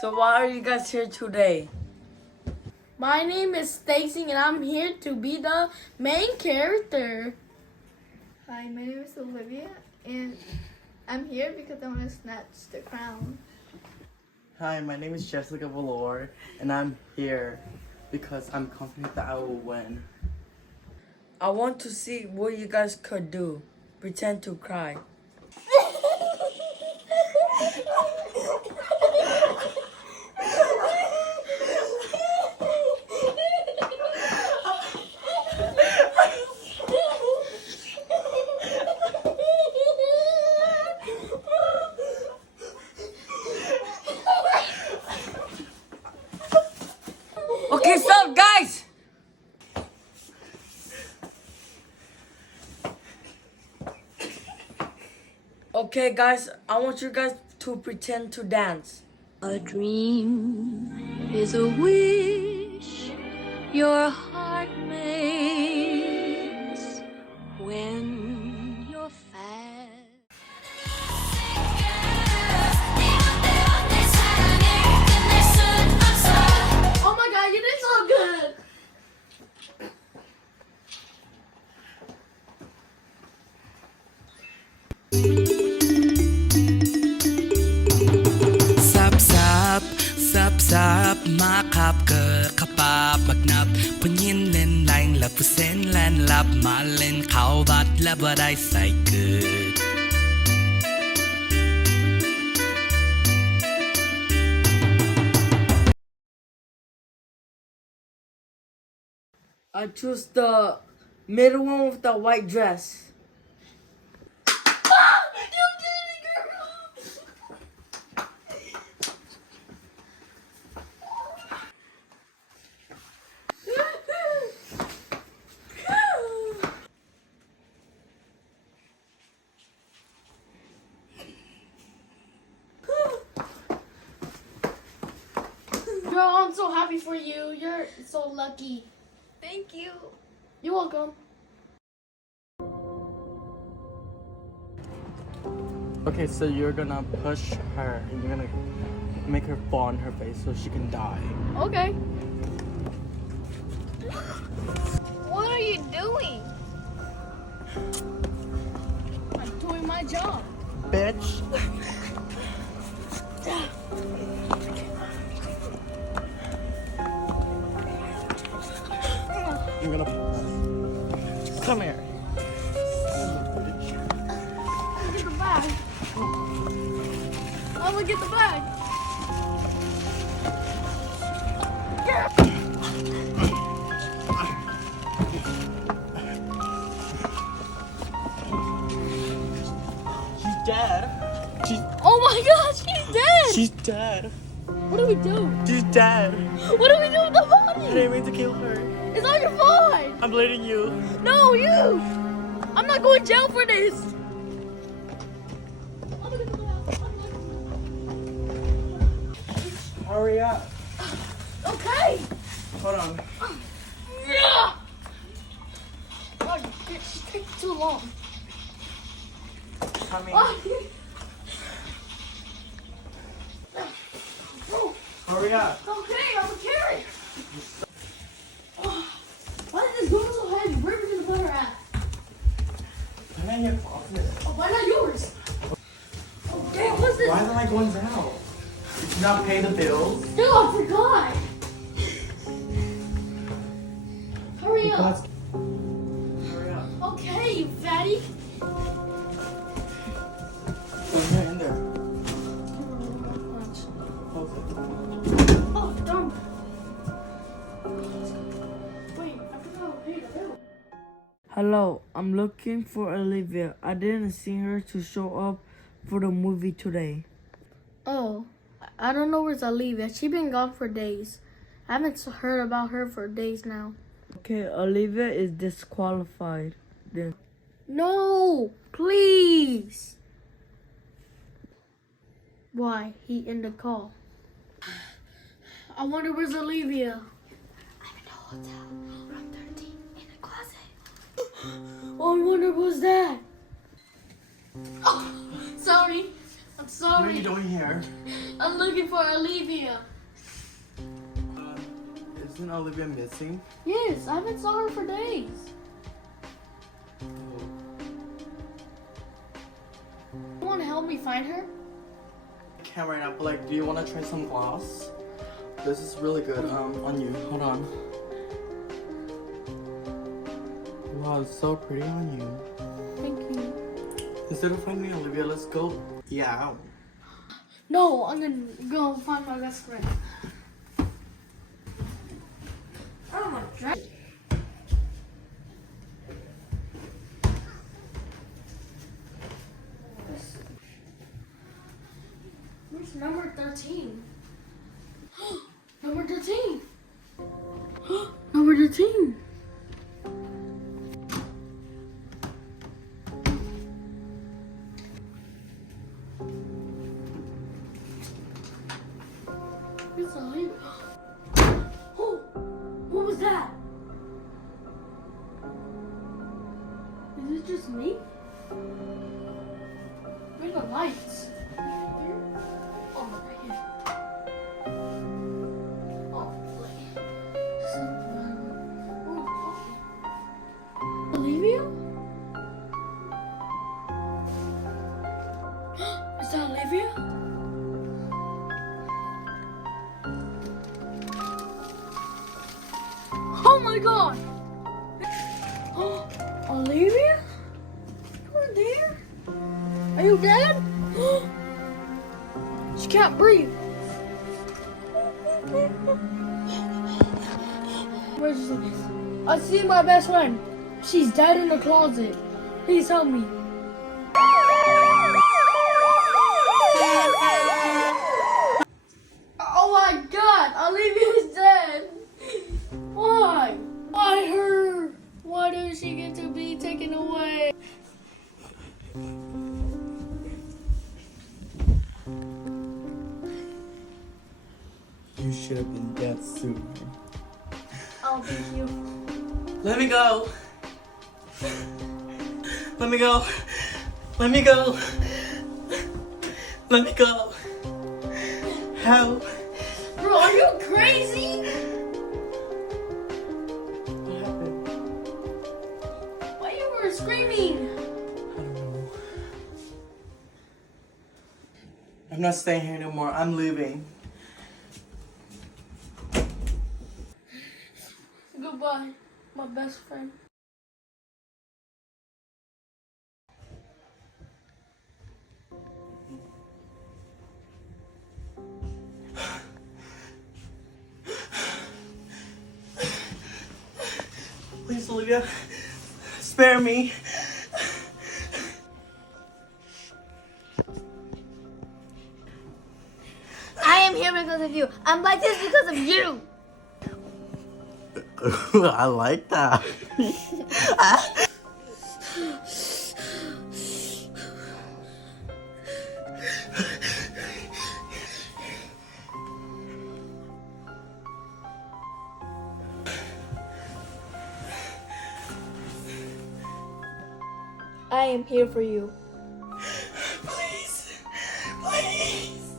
So why are you guys here today? My name is Stacy and I'm here to be the main character. Hi, my name is Olivia, and I'm here because I want to snatch the crown. Hi, my name is Jessica Valor, and I'm here because I'm confident that I will win. I want to see what you guys could do. Pretend to cry. Okay, stop, guys! Okay, guys, I want you guys to pretend to dance. A dream is a wish your heart makes when you're fast. Oh my god, you did so good! Sap makap ke kapap magnap punyin lên lành lập phụ sen lan lap mà lên khảo bát là bờ đai sai good. I choose the middle one with the white dress. Girl, I'm so happy for you. You're so lucky. Thank you. You're welcome. Okay, so you're gonna push her, and you're gonna make her fall on her face so she can die. Okay. What are you doing? I'm doing my job. Bitch! You're gonna... Come here. Get the bag. I'm gonna get the bag. She's dead. Oh my gosh, he's dead. She's dead. What do we do? She's dead. What do we do with the I body? didn't mean to kill her. It's on your phone. I'm blaming you. No, you. I'm not going to jail for this. Hurry up. Okay. Hold on. Oh, shit, she's taking too long. Coming. Hurry up. Okay, I'm gonna carry. Why did this go so heavy? Where are we gonna put her at? Put it in your pocket. Oh, why not yours? Okay, what's this? Why is the light going down? Did you not pay the bills? No, I forgot. Hurry up. Because... Hurry up. Okay, you fatty. Oh, you're in there. Close it. Oh, darn. Wait, I forgot to pay the bill. Hello, I'm looking for Olivia. I didn't see her to show up for the movie today. Oh, I don't know where's Olivia. She's been gone for days. I haven't heard about her for days now. Okay, Olivia is disqualified. Then No, please. Why? He in the call. I wonder where's Olivia. I'm in the hotel, room 13, in the closet. Oh, I wonder who's that. Oh, sorry. I'm What are sorry. you doing here? I'm looking for Olivia. Isn't Olivia missing? Yes, I haven't saw her for days. Oh. You want to help me find her? I can't right now, but like, do you want to try some gloss? This is really good. On you. Hold on. Wow, it's so pretty on you. Thank you. Instead of finding Olivia, let's go. Yeah. No, I'm gonna go find my best friend. Oh my god. Where's number 13? Number 13! Number 13! It's Olivia. Oh, what was that? Is it just me? Where are the lights? Oh, right here. Oh, wait. Oh, okay. Olivia? Is that Olivia? Oh my god! Oh, Olivia? You were there? Are you dead? She can't breathe. Where's she? I see my best friend. She's dead in the closet. Please help me. Oh my god! Olivia's dead! Why? Why her? Why does she get to be taken away? You should have been dead soon. Oh, thank you. Let me go. Let me go. Let me go. Let me go. Help. Bro, are you crazy? What happened? Why you were screaming? I don't know. I'm not staying here no more. I'm leaving. Goodbye, my best friend. Please, Olivia, spare me. I am here because of you. I'm like this because of you. I like that. I am here for you. Please, please.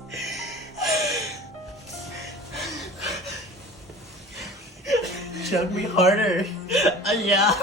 Chug me harder. Yeah.